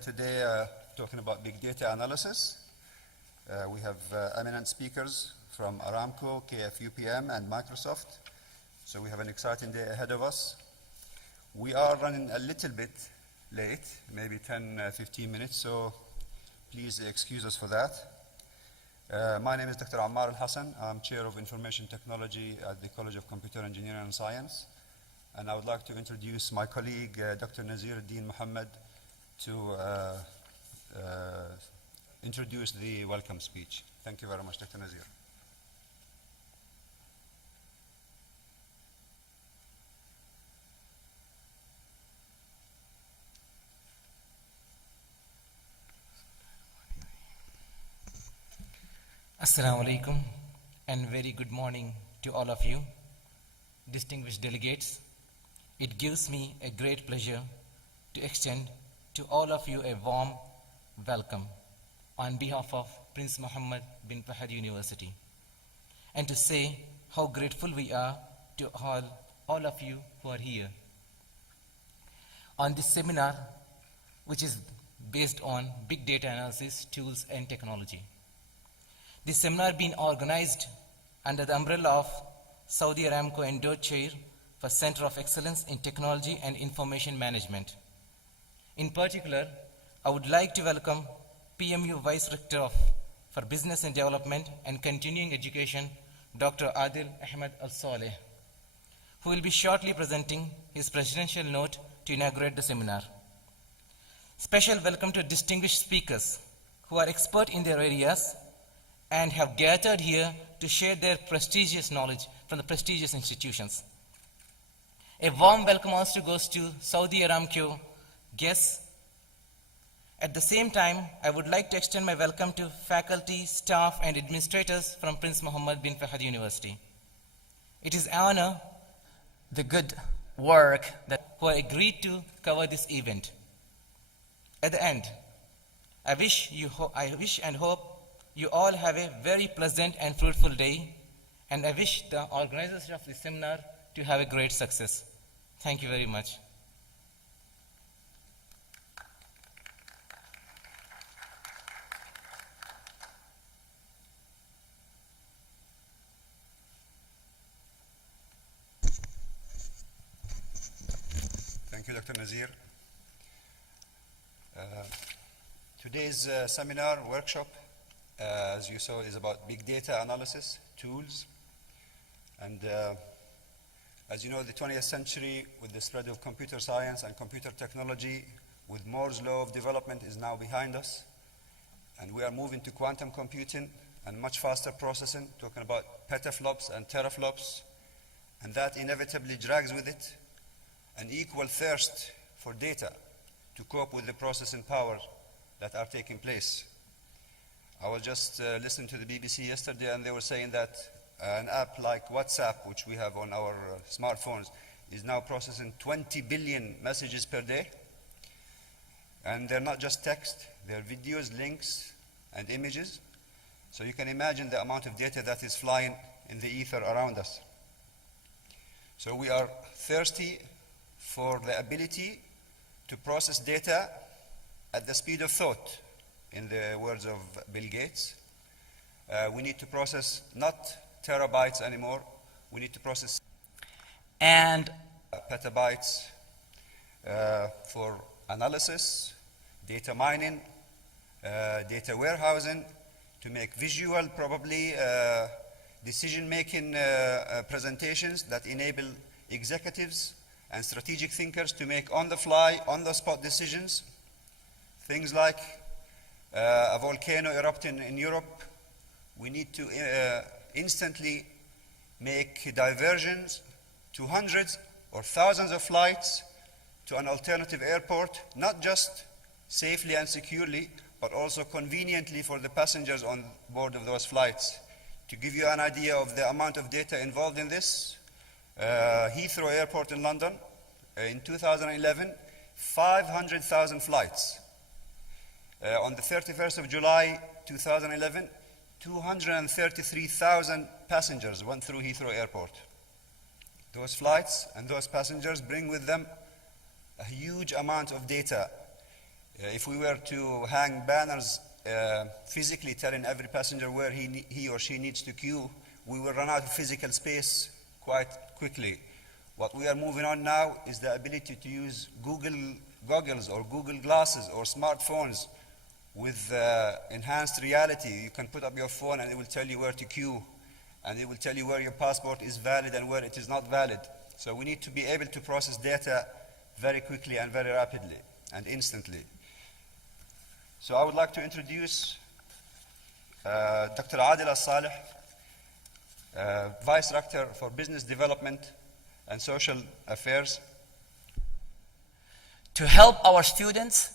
Today, talking about big data analysis. We have eminent speakers from Aramco, KFUPM, and Microsoft. So we have an exciting day ahead of us. We are running a little bit late, maybe 10-15 minutes, so please excuse us for that. My name is Dr. Ammar Al-Hassan. I'm Chair of Information Technology at the College of Computer Engineering and Science. And I would like to introduce my colleague, Dr. Nazir Eddin Mohammed, to introduce the welcome speech. Thank you very much, Dr. Nazir. Assalamu alaikum and very good morning to all of you, distinguished delegates. It gives me a great pleasure to extend to all of you a warm welcome on behalf of Prince Muhammad bin Fahad University, and to say how grateful we are to all of you who are here on this seminar, which is based on big data analysis, tools and technology. This seminar being organized under the umbrella of Saudi Aramco Endowed Chair for Center of Excellence in Technology and Information Management. In particular, I would like to welcome PMU Vice Rector for Business and Development and Continuing Education, Dr. Adil Ahmed Al-Saleh, who will be shortly presenting his presidential note to inaugurate the seminar. Special welcome to distinguished speakers who are expert in their areas and have gathered here to share their prestigious knowledge from the prestigious institutions. A warm welcome also goes to Saudi Aramco guests. At the same time, I would like to extend my welcome to faculty, staff, and administrators from Prince Muhammad bin Fahad University. It is an honor, the good work that who agreed to cover this event. At the end, I wish and hope you all have a very pleasant and fruitful day, and I wish the organizers of this seminar to have a great success. Thank you very much. Thank you, Dr. Nazir. Today's seminar workshop, as you saw, is about big data analysis, tools. And as you know, the 20th century, with the spread of computer science and computer technology, with Moore's law of development, is now behind us. And we are moving to quantum computing and much faster processing, talking about petaflops and teraflops. And that inevitably drags with it an equal thirst for data to cope with the processing power that are taking place. I was just listening to the BBC yesterday, and they were saying that an app like WhatsApp, which we have on our smartphones, is now processing 20 billion messages per day. And they're not just text, they're videos, links, and images. So you can imagine the amount of data that is flying in the ether around us. So we are thirsty for the ability to process data at the speed of thought, in the words of Bill Gates. We need to process not terabytes anymore, we need to process and petabytes for analysis, data mining, data warehousing, to make visual, probably, decision-making presentations that enable executives and strategic thinkers to make on-the-fly, on-the-spot decisions. Things like a volcano erupting in Europe, we need to instantly make diversions to hundreds or thousands of flights to an alternative airport, not just safely and securely, but also conveniently for the passengers on board of those flights. To give you an idea of the amount of data involved in this, Heathrow Airport in London, in 2011, 500,000 flights. On the 31st of July 2011, 233,000 passengers went through Heathrow Airport. Those flights and those passengers bring with them a huge amount of data If we were to hang banners physically telling every passenger where he or she needs to queue, we will run out of physical space quite quickly. What we are moving on now is the ability to use Google goggles or Google glasses or smartphones with enhanced reality. You can put up your phone and it will tell you where to queue, and it will tell you where your passport is valid and where it is not valid. So we need to be able to process data very quickly and very rapidly and instantly. So I would like to introduce Dr. Adil Al-Saleh, Vice Rector for Business Development and Social Affairs. To help our students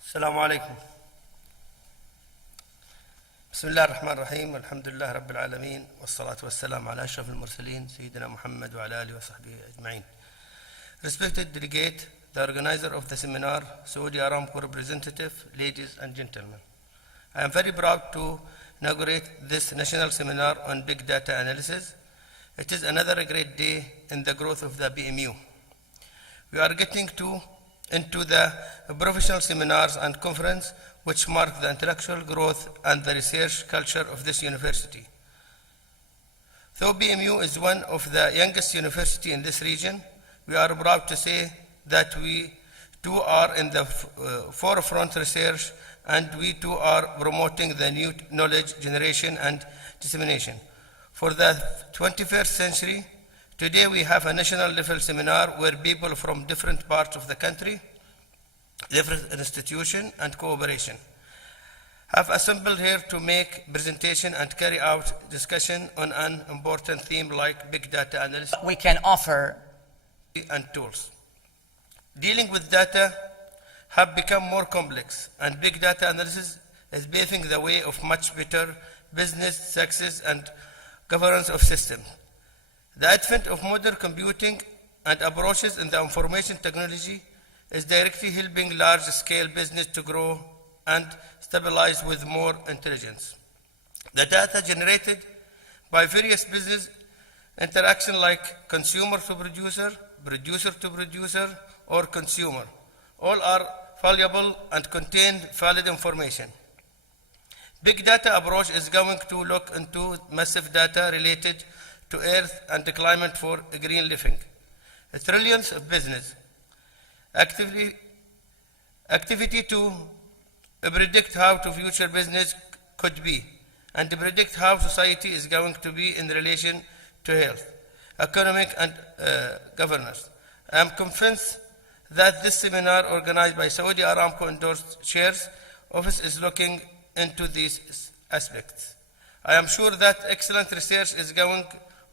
السلام عليكم. بسم الله الرحمن الرحيم والحمد لله رب العالمين والصلاة والسلام على أشرف المرسلين سيدنا محمد وعلى آله وصحبه أجمعين. Respected delegate, the organizer of the seminar, Saudi Aramco representative, ladies and gentlemen. I am very proud to inaugurate this national seminar on big data analysis. It is another great day in the growth of the BMU. We are getting into the professional seminars and conference which mark the intellectual growth and the research culture of this university. Though BMU is one of the youngest universities in this region, we are proud to say that we too are in the forefront research, and we too are promoting the new knowledge generation and dissemination. For the 21st century, today we have a national level seminar where people from different parts of the country, different institutions and cooperation have assembled here to make presentation and carry out discussion on an important theme like big data analysis we can offer and tools. Dealing with data have become more complex, and big data analysis is paving the way of much better business success and governance of systems. The advent of modern computing and approaches in the information technology is directly helping large-scale business to grow and stabilize with more intelligence. The data generated by various business interactions like consumer to producer, producer to producer, or consumer, all are valuable and contain valid information. Big data approach is going to look into massive data related to earth and the climate for green living. Trillions of business activity to predict how the future business could be and to predict how society is going to be in relation to health, economic and governance. I am convinced that this seminar organized by Saudi Aramco endorsed chairs office is looking into these aspects. I am sure that excellent research is going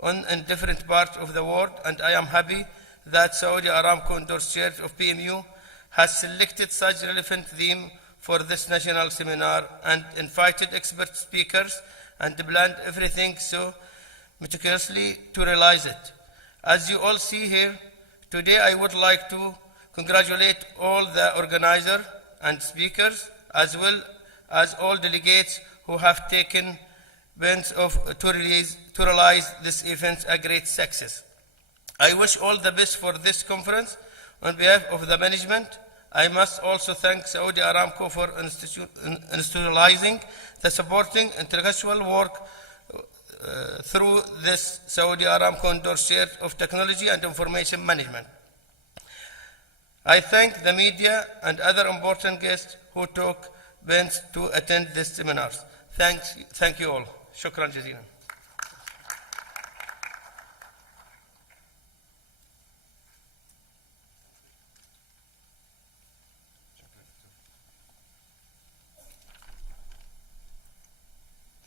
on in different parts of the world, and I am happy that Saudi Aramco endorsed chair of PMU has selected such relevant theme for this national seminar and invited expert speakers and planned everything so meticulously to realize it. As you all see here, today I would like to congratulate all the organizers and speakers as well as all delegates who have taken pains to realize this event a great success. I wish all the best for this conference. On behalf of the management, I must also thank Saudi Aramco for institutionalizing the supporting intellectual work through this Saudi Aramco endorsed chair of technology and information management. I thank the media and other important guests who took pains to attend these seminars. Thank you all. Shukran jazeelan.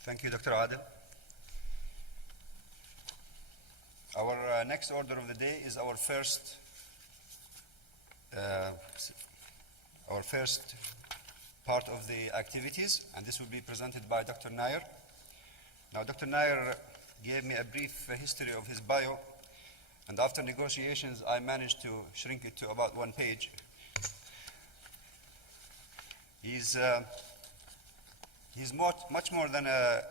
Thank you, Dr. Adil. Our next order of the day is our first part of the activities, and this will be presented by Dr. Nair. Now, Dr. Nair gave me a brief history of his bio, and after negotiations, I managed to shrink it to about 1 page. He's much more than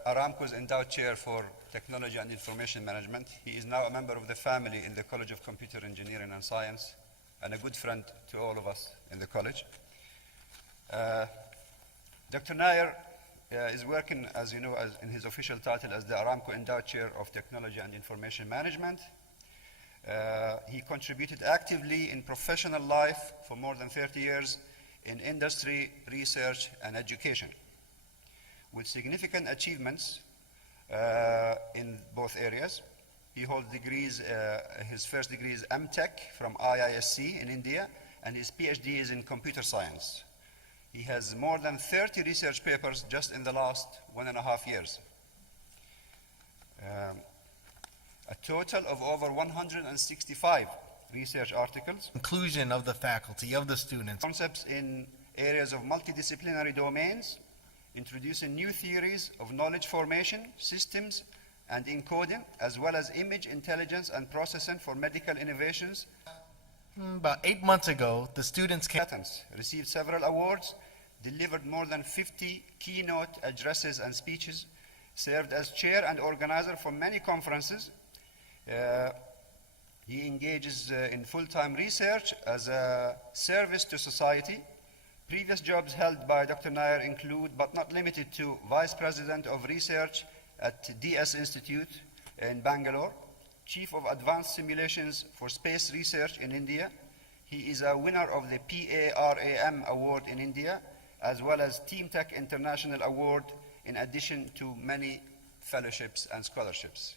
Aramco's endowed chair for Technology and Information Management. He is now a member of the family in the College of Computer Engineering and Science and a good friend to all of us in the college. Dr. Nair is working, as you know, in his official title as the Aramco Endowed Chair of Technology and Information Management. He contributed actively in professional life for more than 30 years in industry, research, and education, with significant achievements in both areas. He holds degrees, his first degree is MTech from IISc in India, and his PhD is in computer science. He has more than 30 research papers just in the last 1.5 years. A total of over 165 research articles. Inclusion of the faculty, of the students. Concepts in areas of multidisciplinary domains, introducing new theories of knowledge formation, systems, and encoding, as well as image intelligence and processing for medical innovations. About 8 months ago, the students came. Patents, received several awards, delivered more than 50 keynote addresses and speeches, served as chair and organizer for many conferences. He engages in full-time research as a service to society. Previous jobs held by Dr. Nair include, but not limited to, Vice President of Research at DS Institute in Bangalore, Chief of Advanced Simulations for Space Research in India. He is a winner of the PARAM Award in India, as well as Team Tech International Award, in addition to many fellowships and scholarships.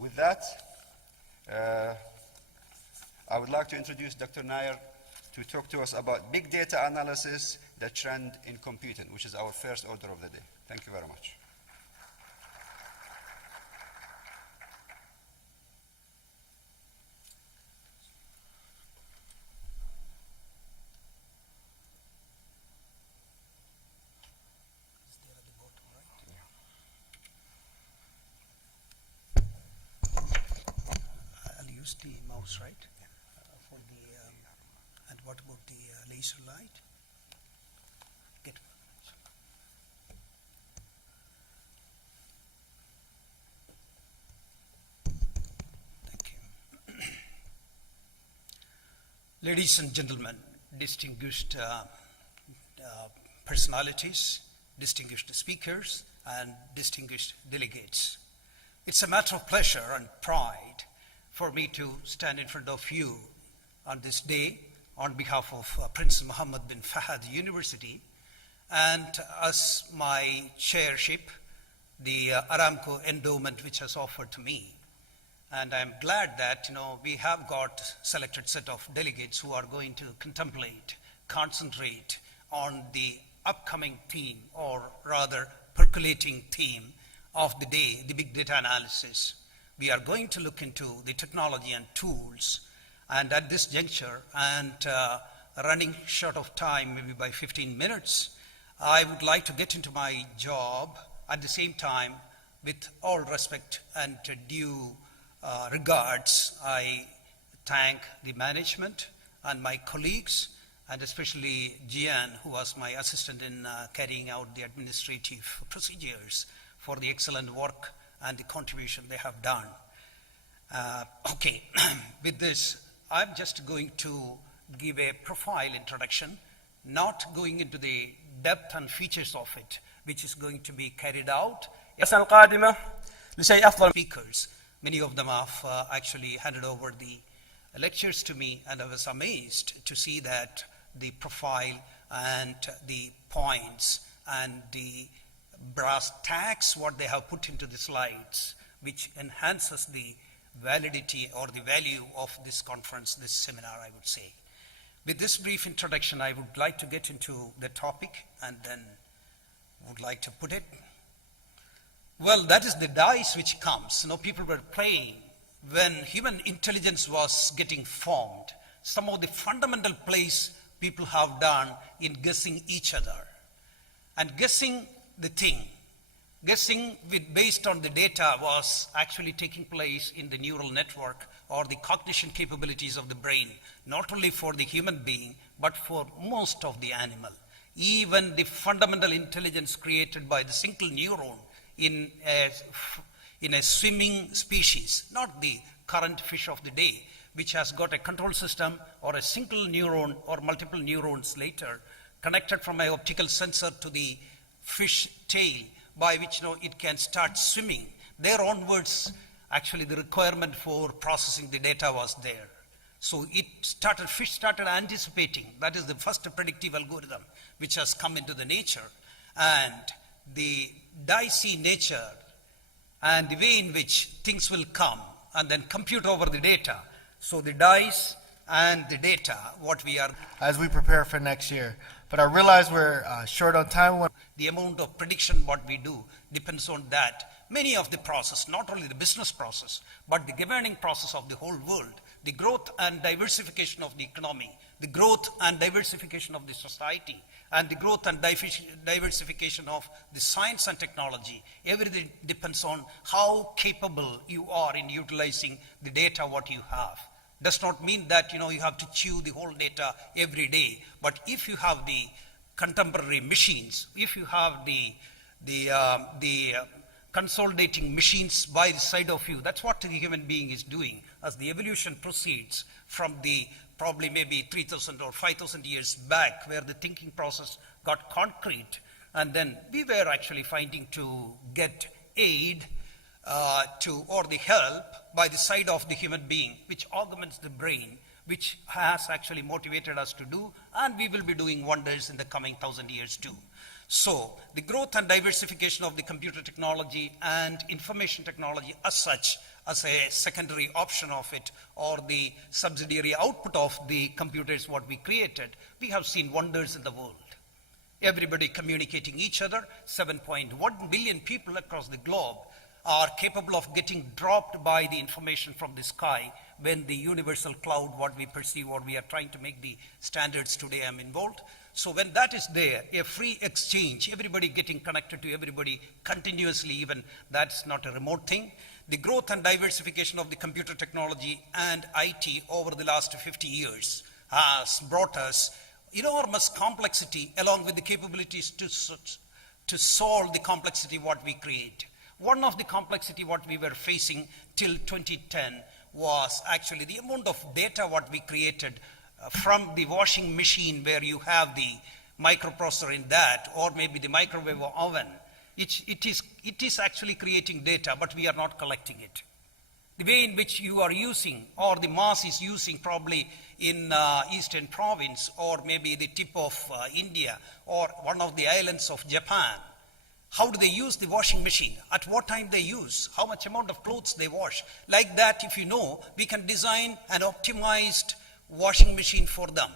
With that, I would like to introduce Dr. Nair to talk to us about big data analysis, the trend in computing, which is our first order of the day. Thank you very much. I'll use the mouse, right? For the and what about the laser light? Get. Thank you. Ladies and gentlemen, distinguished personalities, distinguished speakers, and distinguished delegates. It's a matter of pleasure and pride for me to stand in front of you on this day on behalf of Prince Muhammad bin Fahad University, and as my chairship, the Aramco endowment which has offered to me. And I'm glad that we have got selected set of delegates who are going to contemplate, concentrate on the upcoming theme, or rather percolating theme of the day, the big data analysis. We are going to look into the technology and tools, and at this juncture, and running short of time, maybe by 15 minutes, I would like to get into my job. At the same time, with all respect and due regards, I thank the management and my colleagues, and especially Jian, who was my assistant in carrying out the administrative procedures, for the excellent work and the contribution they have done. Okay, with this, I'm just going to give a profile introduction, not going into the depth and features of it, which is going to be carried out. Speakers, many of them have actually handed over the lectures to me, and I was amazed to see that the profile and the points and the brass tacks what they have put into the slides, which enhances the validity or the value of this conference, this seminar, I would say. With this brief introduction, I would like to get into the topic and then would like to put it. Well, that is the dice which comes. People were playing when human intelligence was getting formed. Some of the fundamental plays people have done in guessing each other. And guessing the thing, guessing based on the data was actually taking place in the neural network or the cognition capabilities of the brain, not only for the human being, but for most of the animal. Even the fundamental intelligence created by the single neuron in in a swimming species, not the current fish of the day, which has got a control system or a single neuron or multiple neurons later connected from an optical sensor to the fish tail, by which it can start swimming. There onwards, actually the requirement for processing the data was there. So fish started anticipating. That is the first predictive algorithm which has come into the nature. And the dicey nature and the way in which things will come and then compute over the data. So the dice and the data, what we are, as we prepare for next year. But I realize we're short on time. the amount of prediction what we do depends on that. Many of the process, not only the business process, but the governing process of the whole world, the growth and diversification of the economy, the growth and diversification of the society, and the growth and diversification of the science and technology. Everything depends on how capable you are in utilizing the data what you have. Does not mean that you have to chew the whole data every day, but if you have the contemporary machines, if you have the consolidating machines by the side of you, that's what the human being is doing as the evolution proceeds from the probably maybe 3,000 or 5,000 years back, where the thinking process got concrete, and then we were actually finding to get aid or the help by the side of the human being, which augments the brain, which has actually motivated us to do, and we will be doing wonders in the coming 1,000 years too. So the growth and diversification of the computer technology and information technology as such, as a secondary option of it, or the subsidiary output of the computers what we created, we have seen wonders in the world. Everybody communicating each other, 7.1 billion people across the globe are capable of getting dropped by the information from the sky when the universal cloud, what we perceive, what we are trying to make the standards today, am involved. So when that is there, a free exchange, everybody getting connected to everybody continuously, even that's not a remote thing. The growth and diversification of the computer technology and IT over the last 50 years has brought us enormous complexity along with the capabilities to solve the complexity what we create. One of the complexity what we were facing till 2010 was actually the amount of data what we created from the washing machine, where you have the microprocessor in that, or maybe the microwave oven. It is actually creating data, but we are not collecting it. The way in which you are using, or the mass is using probably in Eastern Province, or maybe the tip of India, or one of the islands of Japan. How do they use the washing machine? At what time they use? How much amount of clothes they wash? Like that, if you know, we can design an optimized washing machine for them.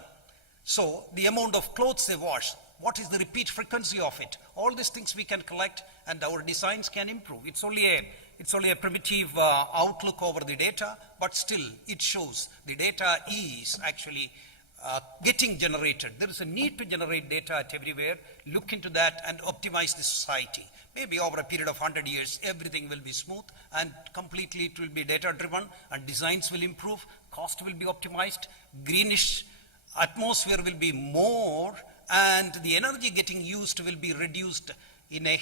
So the amount of clothes they wash, what is the repeat frequency of it? All these things we can collect, and our designs can improve. It's only a primitive outlook over the data, but still it shows the data is actually getting generated. There is a need to generate data at everywhere. Look into that and optimize the society. Maybe over a period of 100 years, everything will be smooth and completely it will be data driven, and designs will improve, cost will be optimized, greenish atmosphere will be more, and the energy getting used will be reduced in a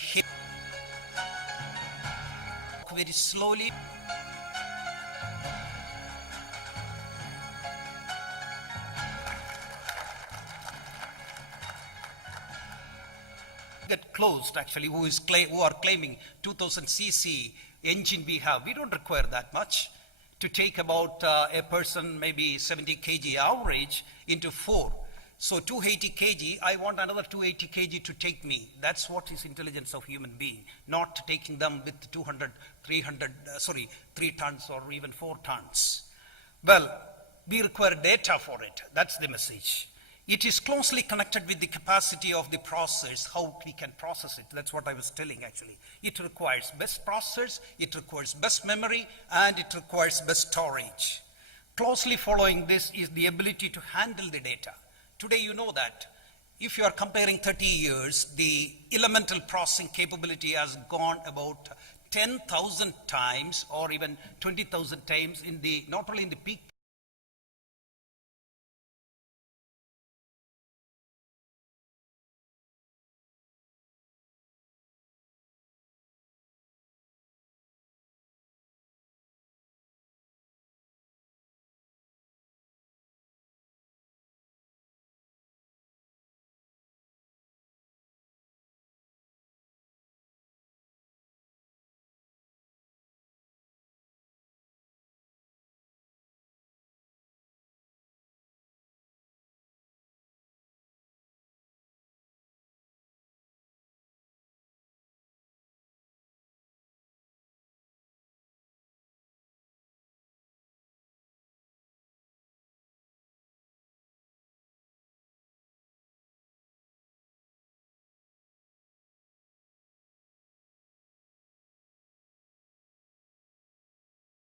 very slowly. Get closed actually, who are claiming 2000 cc engine we have. We don't require that much to take about a person maybe 70 kg average into 4. So 280 kg, I want another 280 kg to take me. That's what is intelligence of human being, not taking them with 3 tons or even 4 tons. Well, we require data for it. That's the message. It is closely connected with the capacity of the processors, how we can process it. That's what I was telling actually. It requires best processors, it requires best memory, and it requires best storage. Closely following this is the ability to handle the data. Today you know that if you are comparing 30 years, the elemental processing capability has gone about 10,000 times or even 20,000 times in the, not only in the peak